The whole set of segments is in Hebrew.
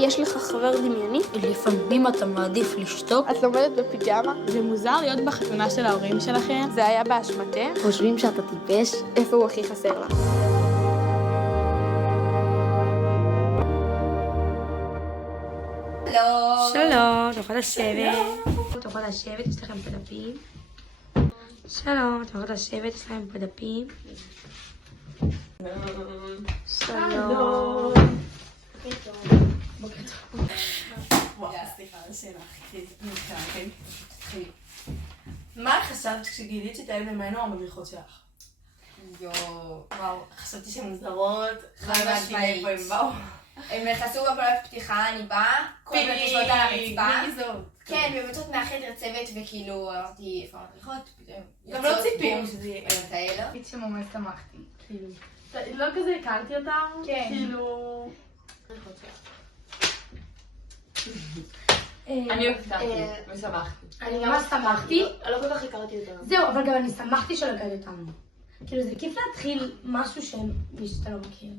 יש לך חבר דמיוני? לפעמים אתה מעדיף לשתוק. את לומדת בפיג'מה? זה מוזר להיות בחתונה של ההורים שלכם? זה היה באשמתך? חושבים שאתה טיפש? איפה הוא הכי חסר לך? שלום, אתה יכול לשבת. אתה יכול לשבת, יש לכם פה דפים. שלום, אתה יכול לשבת, יש לכם פה דפים. שלום. וואו, סליחה, השאלה הכי תתחילי. מה חשבת כשגילית שאת האלה ממנו המדריכות שלך? וואו, חשבתי שהן מוזרות, חד משמעית. מאיפה הם באו. הם נכנסו בפעולת פתיחה, אני באה, כל הזמן יושבות על הרצפה. מי זאת? כן, ובאמת מהחדר צוות, וכאילו אמרתי, איפה המדריכות? פתאום גם לא ציפינו שזה יהיה. כאלה. תגיד שממש שמחתי, כאילו. לא כזה הכרתי אותם, כאילו... אני הופתעתי ושמחתי. אני ממש שמחתי. לא כל כך הכרתי אותם. זהו, אבל גם אני שמחתי שלא הכרתי אותנו. כאילו זה כיף להתחיל משהו שאתה לא מכיר.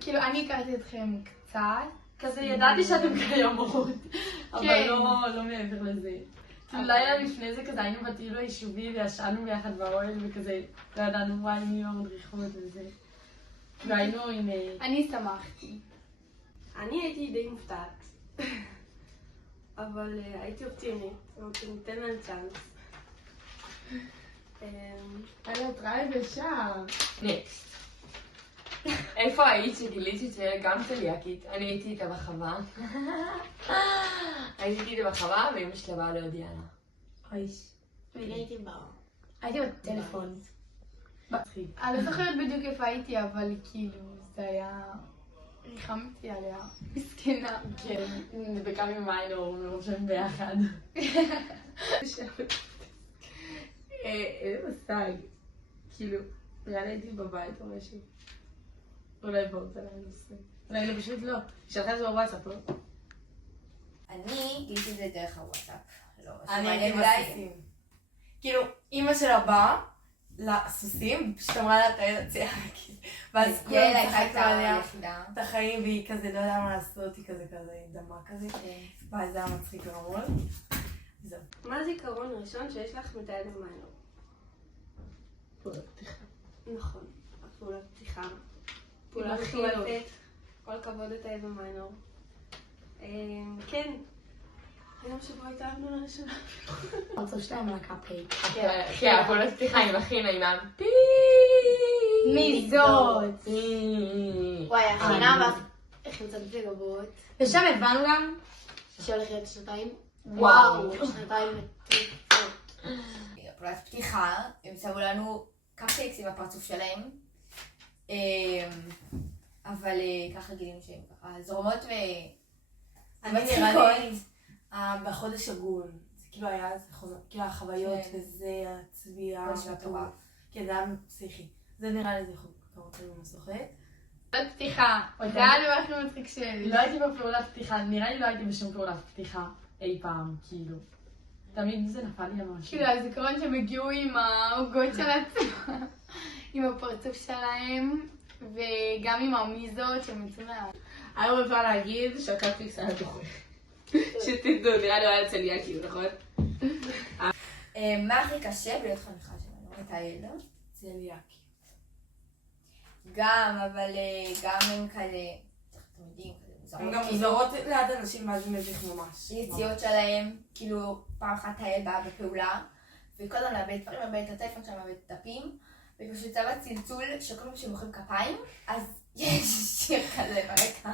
כאילו אני הכרתי אתכם קצת. כזה ידעתי שאתם קיימות, אבל לא מעבר לזה. כאילו לילה לפני זה כזה היינו בטיול היישובי וישנו ביחד באוהל וכזה לא ידענו וואי מי המדריכות וזה. והיינו עם... אני שמחתי. אני הייתי די מופתעת, אבל הייתי אופטימית, אמרתי ניתן להם צ'אנס. אני התראה יבשה. נקסט. איפה היית שגילית שגם צליאקית? אני הייתי איתה בחווה. הייתי איתה בחווה ואמא שלה באה להודיע לה. אויש. אני הייתי בר. הייתי בטלפון. אני לא זוכרת בדיוק איפה הייתי, אבל כאילו זה היה... ניחמתי עליה. מסכנה. כן, נדבקה ממיינור, מרוב שהם ביחד. אין מושג. כאילו, נראה לי הייתי בבית או משהו. אולי באות עליי נושא. אולי לא, פשוט לא. שלחה את זה בוואטסאפ, לא? אני גיליתי את זה דרך הוואטסאפ. אני הייתי בסוסים. כאילו, אמא שלה באה לסוסים, פשוט אמרה לה תאי לציאקית. ואז כולם צחקו עליה את החיים, והיא כזה לא יודעה מה לעשות, היא כזה דמה כזה. ואז זה היה מצחיק רמול. זהו. מה הזיכרון הראשון שיש לך מתאר מיינור? פעולת פתיחה. נכון, הפעולת פתיחה. פעולה מטורפת. כל הכבוד את האבן מיינור. כן. היום שבו התאהבנו לראשונה. רוצה שלהם על הקאפקייק. כן, הפעולת פתיחה עם הכי נעימה. מי זאת? וואי, הכינה ואז איך נמצאת בגבות. ושם הבנו גם שהולך להיות שנתיים. וואו. שנתיים. הפעולת פתיחה, הם שמו לנו קפקיקס עם הפרצוף שלהם. אבל ככה גילינו שהם ככה זורמות אני נראה לי בחודש עגול, זה כאילו היה כאילו החוויות וזה, הצביעה, כן זה היה פסיכי, זה נראה לי זה חוקרות אני לא זוכרת. פעולת פתיחה, זה היה לי משהו מצחיק שלי. לא הייתי בפעולת פתיחה, נראה לי לא הייתי בשום פעולת פתיחה אי פעם, כאילו. תמיד זה נפל לי ממש. כאילו הזיכרון שהם הגיעו עם העוגות של עצמם, עם הפרצוף שלהם, וגם עם המיזות שהם יצאו מה... היום אפשר להגיד שהקפקיקס היה דוחה. שתדעו, נראה לי היה צליאקית, נכון? מה הכי קשה בלהיות חניכה שלנו? את הילד? צליאקי. גם, אבל גם הם כאלה, תלמידים כאלה מוזרות. הם גם מוזרות ליד אנשים ואז הם מביך ממש. יציאות שלהם, כאילו פעם אחת הילד באה בפעולה, וכל הזמן מאבד דברים, מאבד את הטלפון שלהם, מאבד את הדפים, ופשוט צבא צלצול שכל פעם שמוחאים כפיים, אז יש שיר כזה ברקע.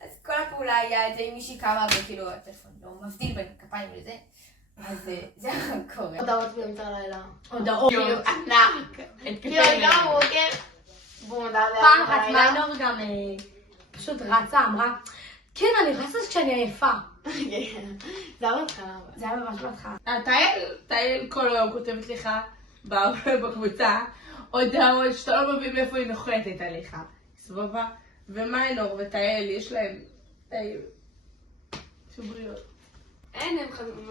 אז כל הפעולה היה את זה עם מישהי קמה וכאילו הטלפון לא מבדיל בין כפיים לזה. אז זה קורה. הודעות באמצע הלילה. הודעות. כאילו ענק. כאילו הייתה בוקר. פעם אחת מיינור גם פשוט רצה, אמרה כן, אני רצה כשאני עייפה. זה היה בהתחלה. זה היה ממש בהתחלה. תאיל כל היום כותבת לך בקבוצה הודעות שאתה לא מבין מאיפה היא נוחתת עליך. סבבה? ומיינור ותאיל יש להם שבריות. אין, הם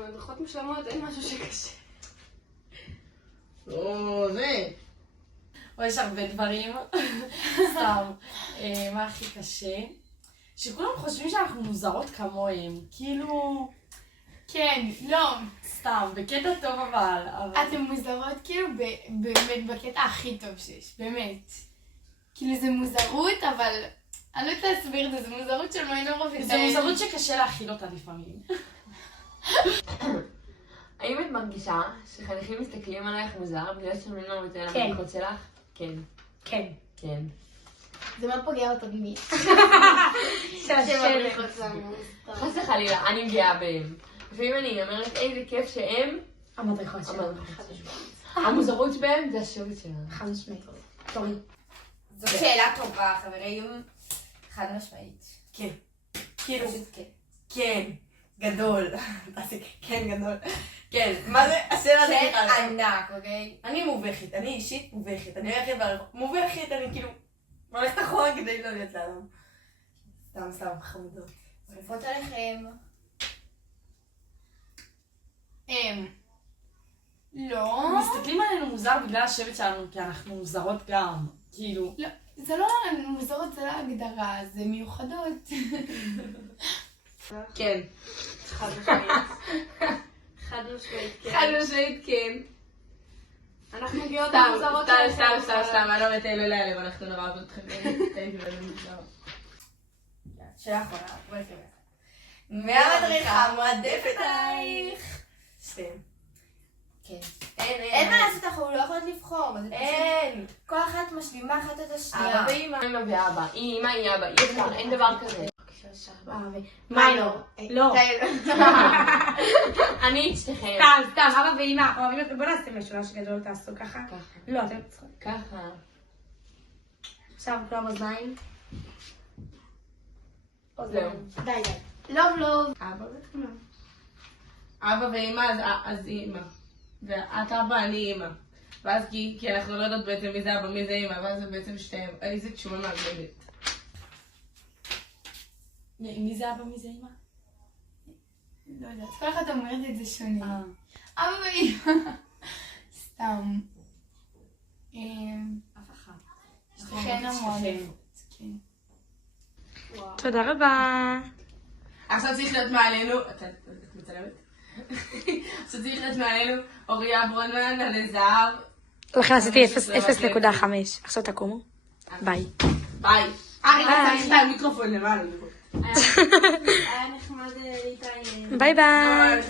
מדריכות משלמות, אין משהו שקשה. זה. או יש הרבה דברים. סתם. מה הכי קשה? שכולם חושבים שאנחנו מוזרות כמוהם, כאילו... כן, לא. סתם, בקטע טוב אבל... אתן מוזרות כאילו באמת בקטע הכי טוב שיש, באמת. כאילו זה מוזרות, אבל... אני לא יודעת להסביר את זה, זה מוזרות של מיינור ותאל. זה מוזרות שקשה להכיל אותה לפעמים. האם את מרגישה שחניכים מסתכלים עלייך מוזר בגלל שמיינור ותאל כן. המלכות שלך? כן. כן. כן. זה מאוד פוגע בתדמית. של השבט. חס וחלילה, אני גאה בהם. לפעמים אני אומרת איזה כיף שהם המדריכות שלנו. המוזרות בהם זה השבט שלנו. חד משמעית. סורי. זאת שאלה טובה, חברים. חד משמעית. כן. כאילו, פשוט כן. כן. גדול. כן, גדול. כן, מה זה? השאלה זה כן ענק, אוקיי? אני מובכת, אני אישית מובכת. אני הולכת ברחוב, מובכת, אני כאילו הולכת אחורה כדי לא להיות לאדם. סתם, חמודות. עופות עליכם. לא. מסתכלים עלינו מוזר בגלל השבט שלנו, כי אנחנו מוזרות גם. כאילו... לא, זה לא מוזרות, זה לא הגדרה, זה מיוחדות. כן. חד משמעית. חד משמעית, כן. חד משמעית כן. אנחנו מגיעות סתם, מוזרות סתם, אני לא מטייל להיעלם, אנחנו נורא אוהבות אתכם. טייתי ואני מוזר. שאלה אחרונה, בואי נקבל. מהמדריכה מועדפת עלייך. שתיהם. כן. אין מה לעשות, אנחנו לא יכולות לבחור, מה זה פשוט... אין. כל אחת משלימה אחת את השנייה. אבא ואמא. אמא ואבא. אמא היא אבא. אי אפשר, אין דבר כזה. מיינור. לא. אני את שתיכם. סתם, אבא ואמא. בוא נעשה משולש גדול, תעשו ככה. ככה. לא, אתם צריכים. ככה. עכשיו כולם אוזניים. זהו. די, די. לוב לוב. אבא ואמא. אבא ואמא, אז אמא. ואת אבא, אני אמא. ואז כי אנחנו לא יודעות בעצם מי זה אבא, מי זה אמא, ואז זה בעצם שתיהם. איזה תשובה מעגלת. מי זה אבא, מי זה אמא? לא יודעת, כל אחד אומרת את זה שונה. אבא ואמא. סתם. אף אחד. שכן המועדפת. כן. תודה רבה. עכשיו צריך להיות מעלינו, את מצלמת? עכשיו צריך להיות מעלינו אוריה ברונמן, עלי זהב. לכן עשיתי 0.5. עכשיו תקומו. ביי. ביי. אני צריך את המיקרופון למעלה. היה נחמד להתראיין. ביי ביי.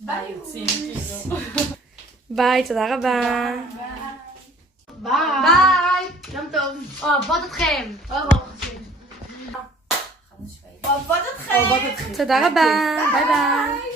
ביי, יוצאים כאילו. ביי, תודה רבה. ביי. יום טוב. אוהבות אתכם. אוהבות אתכם. תודה רבה. ביי ביי.